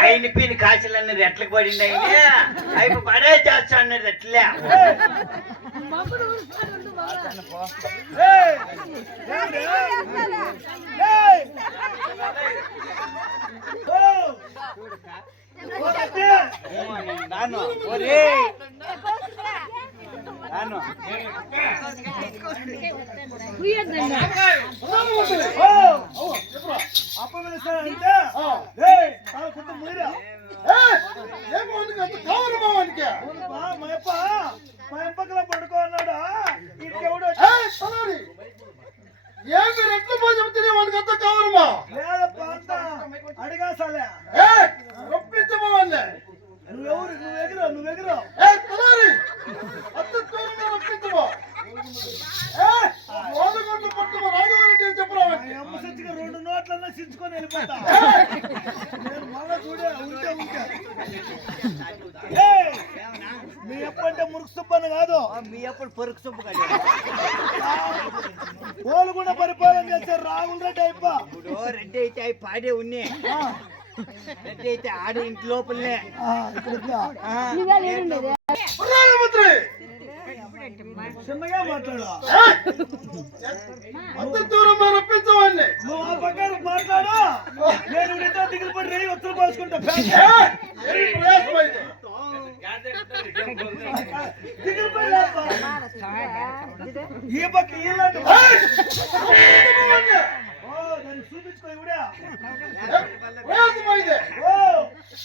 ఆయన పీని కాసులన్నీ రెట్లకు పడింది అయినా అయిపో పడే చేస్తా అన్నది ఎట్లే పడుకో అన్నాడా ఏమి రెట్లు పోయి చెబుతుంది వాడికి అంతా కావాలమ్మా అడిగా సాలే రప్పించమా వాళ్ళే నువ్వు ఎగురు రప్పించమా పట్టుమా రాఘవారెడ్డి చెప్పరా అమ్మ సచ్చిగా 2 నోట్లన్నా చించుకొని వెళ్ళిపోతా నేను మళ్ళా చూడే ఉంటే మీ ఎప్పుడంటే మురుకు సుబ్బని కాదు మీ ఎప్పుడు పొరుకు సుబ్బు వాళ్ళు కూడా పరిపాలన చేశారు రాహుల్ రెడ్డి అయిపో రెడ్డి అయితే అవి పాడే ఉన్నాయి రెడ్డి అయితే ఆడే ఇంటి లోపలనే ప్రధానమంత్రి చిన్నగా మాట్లాడు అంత దూరంలో రప్పించవాడిని నువ్వు ఆ పక్కన మాట్లాడు నేను ఇట్లా దిగులుపడి రేయి ఒత్తులు పోసుకుంటా ఈ పక్క ఇలాంటి చూపించుకో ఇవిడా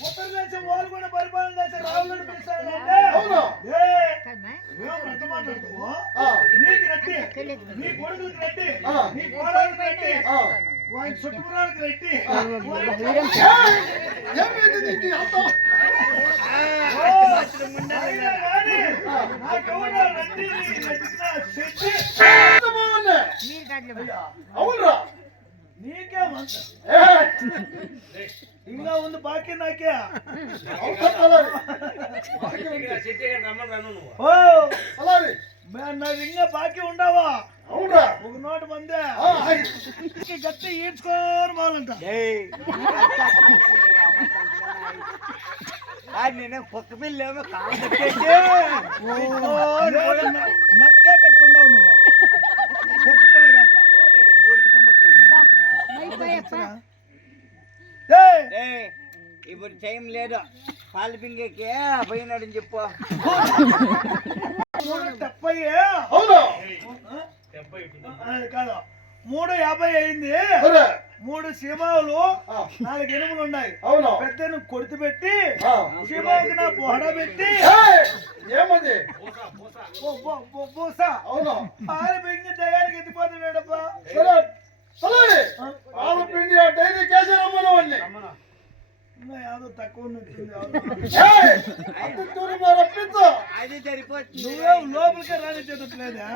ఉత్తర దేశం వాళ్ళు కూడా పరిపాలన చేశారు రాహుల్ రెడ్డి నీకు రెడ్డి నీ కొడుకులకి రెడ్డి నీ కోడలకి రెడ్డి వారి చుట్టుపురాలకు రెడ్డి అవునరా నీకేమంత ఇంకా ఉంది బాకీ నాకే నాకు ఇంకా బాకీ ఉండవా అవునా ఒక నోటు మందే గట్టి ఈడ్చుకోని పోవాలంట నేను పొక్క పిల్లేమో నక్కే కట్టుండవు నువ్వు పొక్క పిల్ల కాక బూడిద ఇప్పుడు టైం లేదు పాలు పింగేకే పోయినాడని చెప్పు కాదు 3:50 అయింది 3 సీమావులు 4 ఎనుములు ఉన్నాయి పెద్ద కొడుతు పెట్టి సీమావుకి నా పొడ పెట్టి ఏమది పాలు పిండి దయానికి ఎత్తిపోతున్నాడప్పా పాలు పిండి డైరీ కేజీ రమ్మను వాళ్ళని యాదో తక్కువ రప్పించు అది సరిపోతుంది నువ్వే లోపలికే రానిచ్చేటట్లేదా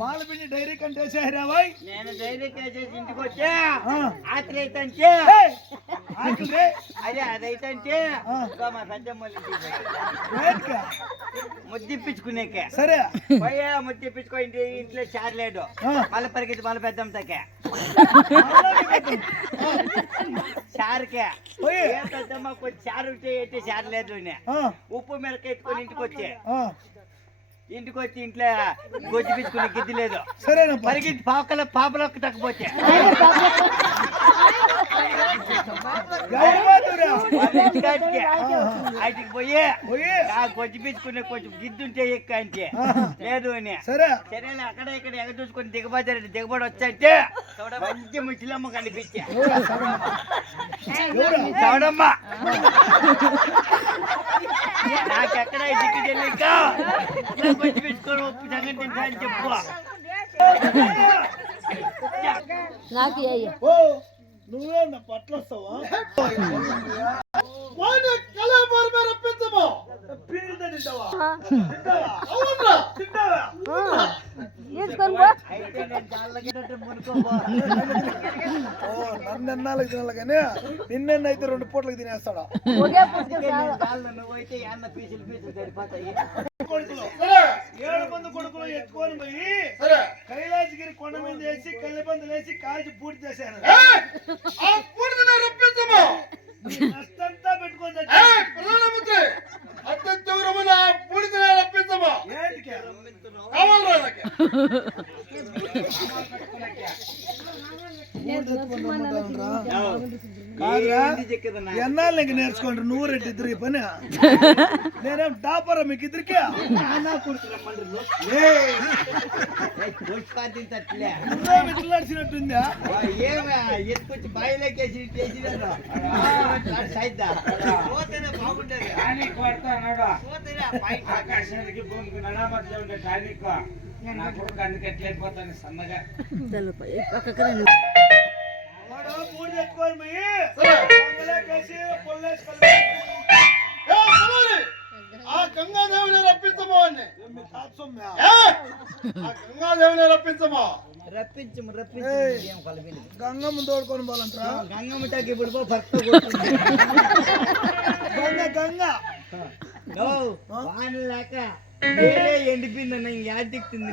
పాలపిండి డైరీ కంటే వేసేరావాయ్ నేను డైరీ కేసేసి ఇంటికి వచ్చా ఆకలి అయితే అదే అదైతే మా పెద్దమ్మ ముద్దిప్పించుకునేకే సరే పోయా ముద్దిప్పించుకో ఇంట్లో చారలేడు మళ్ళీ పరిగెత్తి మళ్ళీ పెద్దమ్మకే చారుకే పెద్దమ్మ కొంచెం చారు అయితే చారలేదు ఉప్పు మిరక ఎత్తుకొని ఇంటికి వచ్చి ఇంట్లో గొజ్జు పిచ్చుకుని గిద్ది లేదు పరిగెత్తి పాపలకు తక్కుపోతే వాటికి పోయి గొజ్జు పిచ్చుకునే కొంచెం గిద్దుంటే ఎక్క అంటే లేదు అని సరే అక్కడ ఇక్కడ ఎగ చూసుకొని దిగబడి వచ్చాయంటే మంచి ముసలమ్మ కనిపించా చౌడమ్మ నాకెక్కడ దిక్కు చెల్లిక గొజ్జు పిచ్చుకొని ఉప్పు సంగతి తింటా అని చెప్పు నువ్వే నా పట్ల వస్తావా అయితే నేను చాలకి మునుకోబో. నన్ను ఎన్నాళ్ళకి తినాలి కానీ నిన్నైతే 2 పూటలకు తినేస్తాడా నువ్వు అయితే అన్న పీసులు సరిపోతాయి. కొడుకులు సరే 7 మంది కొడుకులు ఎత్తుకొని పోయి సరే కైలాసగిరి కొండ మీద వేసి కళ్ళబందులు వేసి కాల్చి పూర్తి చేశాను. ఆ పూర్తిని రప్పించము. నష్టంతా పెట్టుకొని ప్రధానమంత్రి అత్యంత పూర్తిని రప్పించము. ఏంటికి కావాలి నాకు. కాదురా ఏంది చెక్కదన్నా? ఎన్నాళ్ళు ఇంక నేర్చుకోండి నువ్వు రెడ్డి ఇద్దరు ఈ పని నేనేం టాపరా మీకు ఇద్దరికే నానా కొడుకురమ్మండ్రు. తట్లే నువ్వేం ఇట్లా నడిచినట్టుందా ఏమే ఎత్తుకొచ్చి బాయిలోకేసి చేసినారు. సైద్దా పోతేనే బాగుండేది. పోతేనే ఆ పైకి ఆకాశానికి భూమికి నడా మధ్య ఉండే టానిక్ నా కొడుకు అందుకెట్లయిపోతాను సన్నగా. వాడు పూడి తెచ్చుకొని పోయి సరే పొంగలేకేసి పొల్లేసి కలిపి ఏ కుమారి, ఆ గంగాదేవిని రప్పించము అని. మీ తాత సొమ్మే. ఆ గంగాదేవిని రప్పించము. రప్పించము ఏం కలిపింది. గంగమ్మ తోడుకొని పోవాలంటారా గంగమ్మ టాకి ఇప్పుడు పో భర్త గంగ వాన లేక నేనే ఎండిపోయిందన్న యాదిక్తుంది.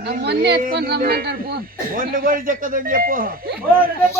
మొన్న కూడా చెక్కదని చెప్పు. ఓ రెడ్డప్ప